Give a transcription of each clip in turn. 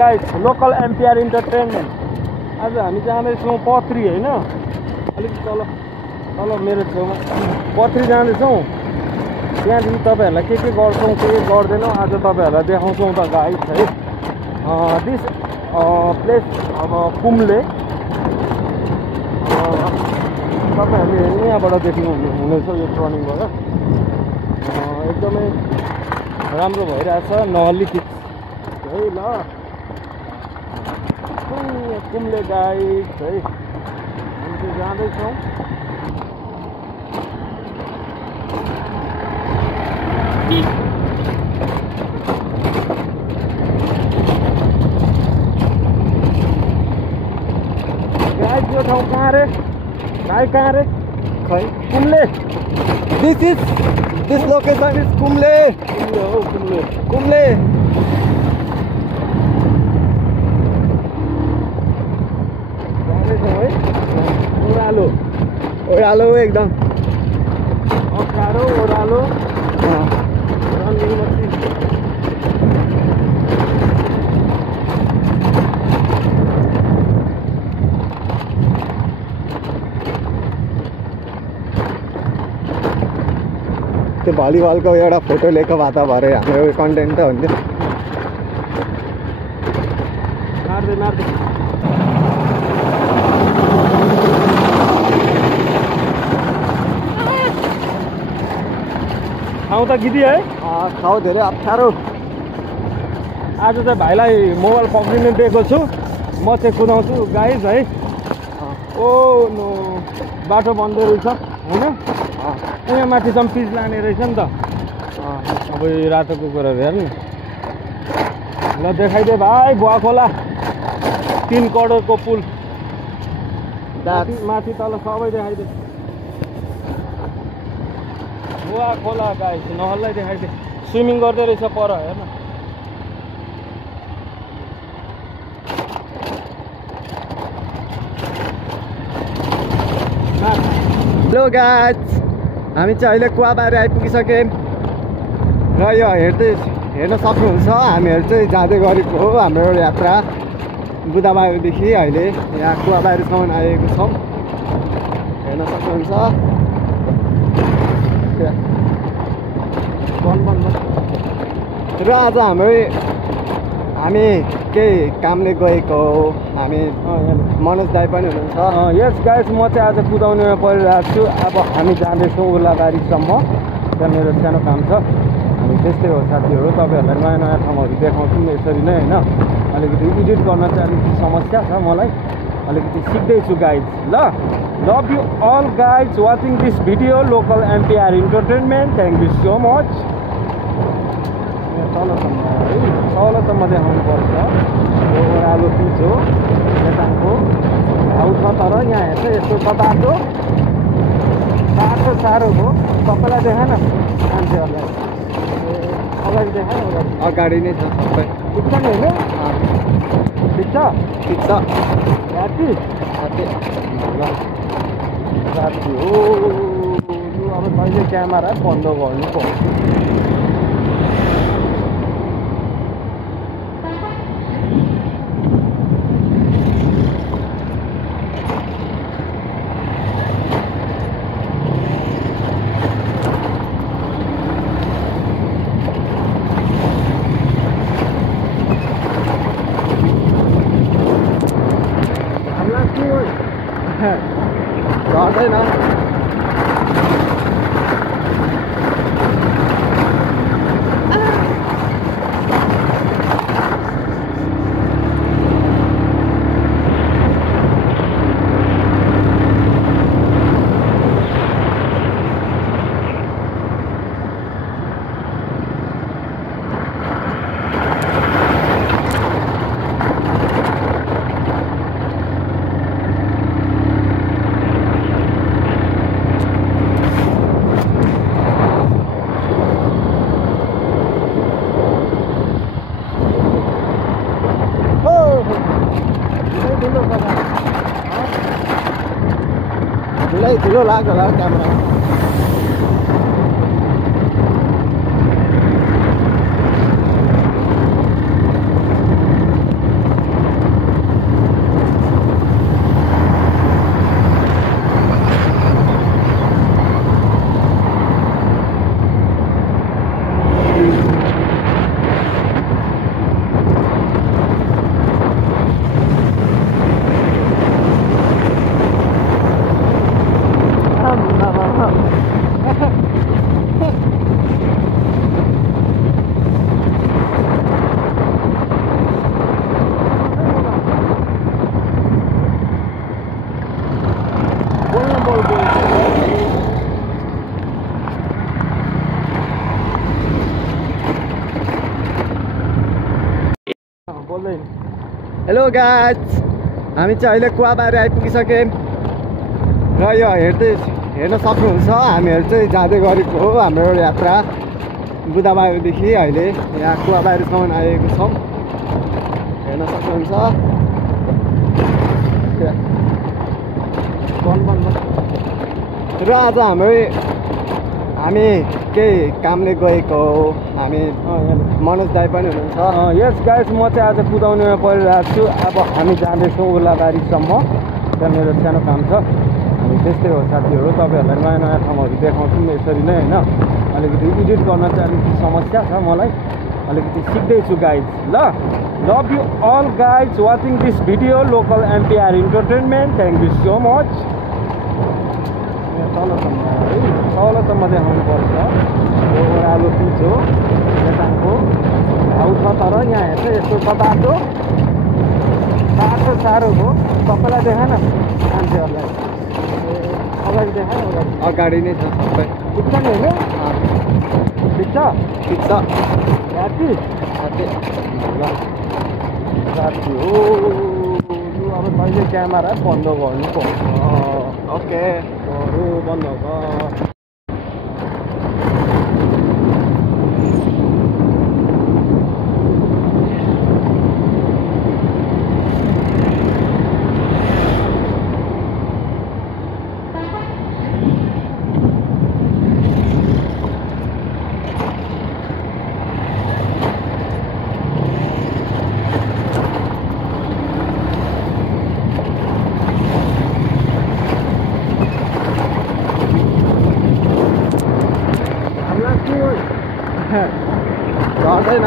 Guys local MPR entertainment आज हामी जाँदैछौँ पत्री होइन अलिक तल तल मेरो छेउमा पत्री जाँदैछौँ। त्यहाँदेखि तपाईँहरूलाई के गर्छौँ के गर्दैनौँ आज तपाईँहरूलाई देखाउँछौँ त गाइस है। दिस प्लेस अब कुम्ले तपाईँहरूले यहाँबाट देख्नु हुनेछ यो टर्निङबाट एकदमै राम्रो भइरहेछ नहल्ली है ल कुम्ले गाइस है हामी चाहिँ जाँदैछौँ। गाइस यो ठाउँ कहाँ रे भाइ कहाँ रे खै कुम्ले This location is Kumle. हो कुम्ले Kumle. जाँदैछौँ है ओह्रालो ओह्रालो एकदम अप्ठ्यारो ओह्रालो रनिङ मसिन त्यो भलिबलको एउटा फोटो लिएको भए त भरे हाम्रो कन्टेन्ट त हुन्थ्यो। मार्दै ठाउँ त गिदी है। ठाउँ धेरै अप्ठ्यारो। आज चाहिँ भाइलाई मोबाइल पक्रिनु दिएको छु म चाहिँ कुदाउँछु गाइस है। ओ नो बाटो बन्द रहेछ होइन यहाँ माथिसम्म पिच लाने रहेछ नि त। अब यो रातो कुकुरहरू हेर्नु ल देखाइदे भाइ बुवा खोला 3 करोडको पुल माथि तल सबै देखाइदे बुवा खोला गाइस नहल्लाई देखाइदे स्विमिङ गर्दै रहेछ पर हेर्न। हेलो गाइस हामी चाहिँ अहिले कुवाबारी आइपुगिसक्यौँ र यो हेर्न सक्नुहुन्छ हामीहरू चाहिँ जाँदै गरेको हो हाम्रो एउटा यात्रा बुधबारदेखि अहिले यहाँ कुवाबारीसम्म आएको छौँ हेर्न सक्नुहुन्छ। र आज हामी केही कामले गएको हो। हामी मनोज दाई पनि हुनुहुन्छ। यस गाइस म चाहिँ आज कुदाउनेमा परिरहेको छु। अब हामी जाँदैछौँ ओर्लाबारीसम्म त्यहाँ मेरो सानो काम छ। हामी त्यस्तै हो साथीहरू तपाईँहरूलाई नयाँ नयाँ ठाउँहरू देखाउँछौँ यसरी नै होइन। अलिकति एडिट गर्न चाहिँ अलिकति समस्या छ मलाई अलिकति सिक्दैछु गाइज ल। Love you all guys watching this video local MPR entertainment thank you so much. तलसम्म देखाउनु पर्छ यो ओह्रालो पिच हो यताको घाउ छ तर यहाँ हेर्छ यस्तो छ बाटो साह्रो हो सबैलाई देखा न मान्छेहरूलाई अगाडि देखा न अगाडि नै छ सबै ठिक छ नि होइन ठिक छ राति हो अब कहिले क्यामेरा बन्द गर्नु पर्छ। गर्दैन ठुलो लाग्यो होला क्यामेरा। हेलो गाइज, हामी चाहिँ अहिले कुवाबारी आइपुगिसक्यौँ र यो हेर्न सक्नुहुन्छ हामीहरू चाहिँ जाँदै गरेको हो हाम्रो एउटा यात्रा बुधबारदेखि अहिले यहाँ कुवाबारीसम्म आएको छौँ। हेर्न सक्नुहुन्छ र आज हामी केही कामले गएको हो। हामी मनोज दाई पनि हुनुहुन्छ। यस गाइस, म चाहिँ आज कुदाउनेमा परिरहेको छु। अब हामी जाँदैछौँ ओद्लाबारीसम्म, त्यहाँ मेरो सानो काम छ। हामी त्यस्तै हो साथीहरू, तपाईँहरूलाई नयाँ नयाँ ठाउँहरू देखाउँछौँ यसरी नै होइन। अलिकति एडिट गर्न चाहिँ अलिकति समस्या छ, मलाई अलिकति सिक्दैछु गाइज। ल, love you all guys watching this video local MPR entertainment. Thank you so much. तलसम्म है, तलसम्म देखाउनु पर्छ। यो ओह्रालो पिच हो, यताको ठाउँ छ, तर यहाँ हेर्छ यस्तो छ बाटो साह्रो हो। सबैलाई देखा न मान्छेहरूलाई, अगाडि देखा न, अगाडि नै छ सबै। ठिक छ नि होइन? ठिक छ, ठिक छ साथी साथी हो। अब कहिले क्यामेरा बन्द गर्नु पर्छ। ओके, बन्द गर। झर्दैन।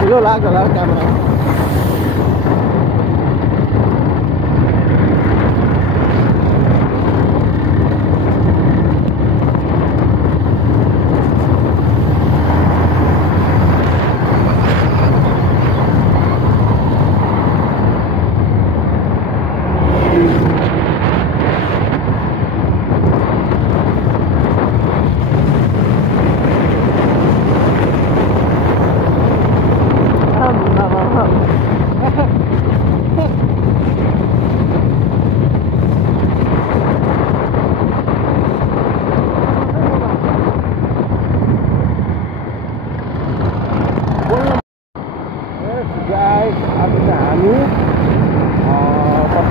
ढिलो लाग्छ होला क्यामेरा।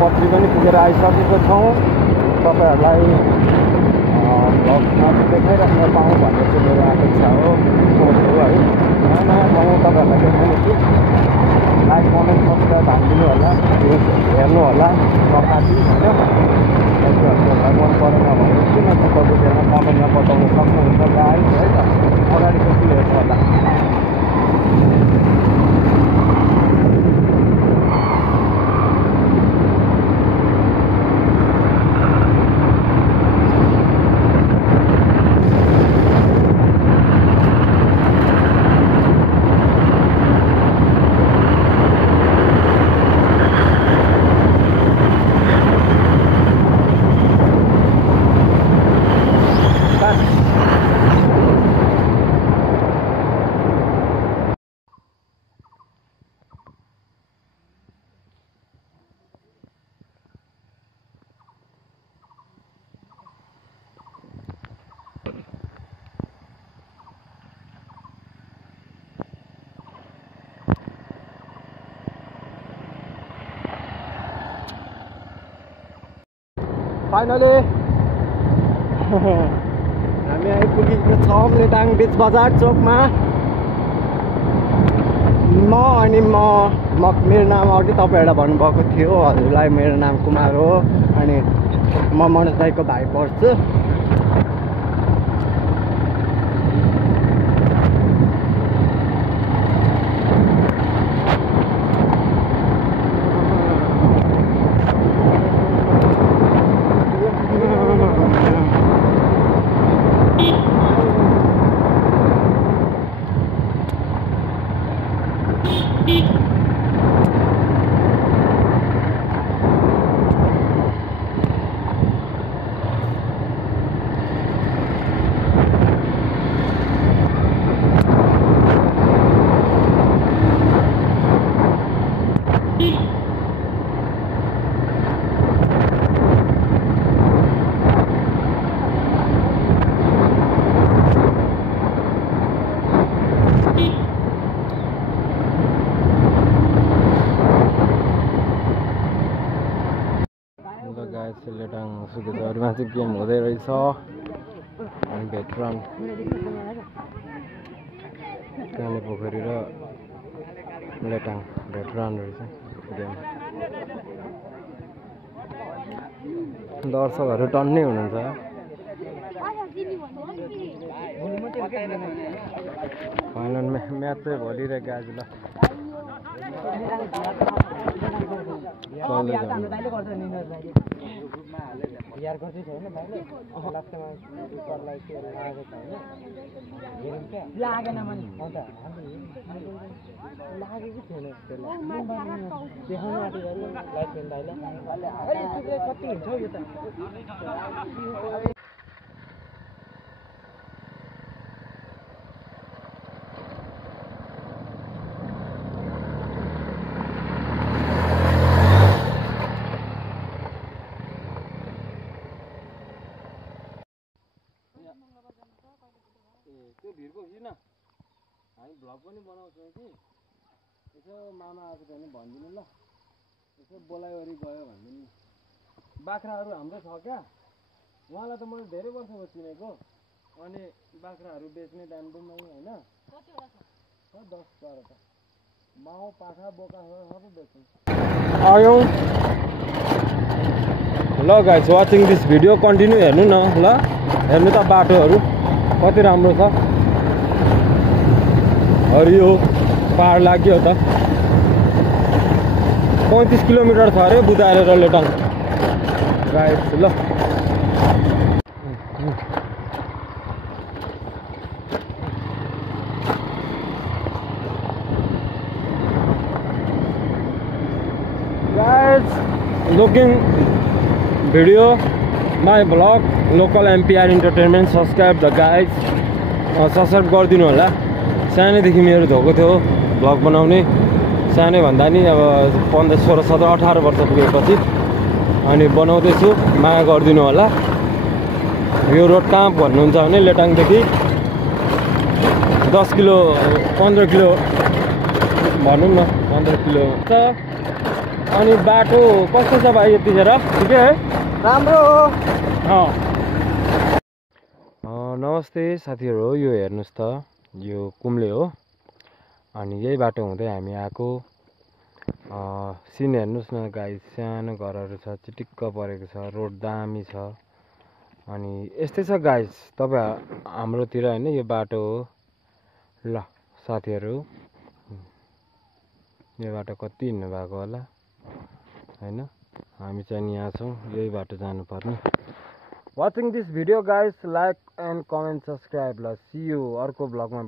पत्री पनि पुगेर आइसकेको छौँ। तपाईँहरूलाई भ्लगमा देखाइराख्न पाऊँ भन्ने चाहिँ मेरो अपेक्षा हो, सोच हो है। नयाँ नयाँ ठाउँ तपाईँहरूलाई देखाउनेछु। लाइक कमेन्ट सब्सक्राइब हालिदिनु होला, हेर्नु होला नकाटी होइन। तपाईँहरूलाई मन परेन भने किन बुझेर कमेन्टमा बताउनु सक्नुहुन्छ गाइस है त। अगाडि कति हेर्छ होला। फाइनली हामी आइपुगेको छौँ लेटाङ बिच बजार चोकमा। म मेरो नाम अघि तपाईँहरूलाई भन्नुभएको थियो हजुरलाई मेरो नाम कुमार हो अनि म मनोज दाईको भाइ पर्छु। लेटाङ सुकेझरीमा चाहिँ गेम हुँदै रहेछ अनि भेटरन काले पोखरी र लेटाङ भेटरन रहेछ गेम। दर्शकहरू टन्नै हुनुहुन्छ। फाइनल म्याच चाहिँ भइरहेको आज ल यार गर्दै छ हैन भाइले लास्टमा सुपरलाई के लागेको छ हैन हेरौँ के लागेन भने अन्त लागेको थिएन त्यसलाई देखाउन आँटेको लाइटमेन भाइले ए कति हुन्छ यो त त्यो भिरको किन हामी भ्लग पनि बनाउँछौँ कि यसो मामा आएको छ भने भनिदिनु ल यसो बोलाइवरी गयो भनिदिनु। बाख्राहरू हाम्रो छ क्या उहाँलाई त मैले धेरै वर्ष भयो चिनेको अनि बाख्राहरू बेच्ने दामडुमै होइन 10-12 माउ पाखा बोका सबै बेच्छौँ। आयौँ ल guys watching this video continue हेर्नु न ल हेर्नु त बाटोहरू कति राम्रो छ। हरियो पहाड लाग्यो त 35 किलोमिटर छ अरे बुधाएर र लेटाङ गाइस ल guys looking video my vlog local MPR entertainment subscribe the guys subscribe गरिदिनु होला। सानैदेखि मेरो धोको थियो भ्लग बनाउने सानै भन्दा नि अब 15, 16, 17, 18 वर्ष पुगेपछि अनि बनाउँदैछु माया गरिदिनु होला। यो रोड कहाँ भन्नुहुन्छ भने लेटाङदेखि 10 किलो 15 किलो भनौँ न 15 किलो छ। अनि बाटो कस्तो छ भाइ यतिखेर ठिकै है राम्रो हो। नमस्ते साथीहरू यो हेर्नुहोस् त यो कुम्ले हो अनि यही बाटो हुँदै हामी आएको। सिन हेर्नुहोस् न गाइस सानो घरहरू छ चिटिक्क परेको छ रोड दामी छ अनि यस्तै छ गाइस तपाईँ हाम्रोतिर होइन यो बाटो हो ल साथीहरू यो बाटो कति हिँड्नु भएको होला हैन हामी चाहिँ यहाँ छौँ यही बाटो जानुपर्ने। Watching this video guys like and comment subscribe ल सी यू अर्को ब्लगमा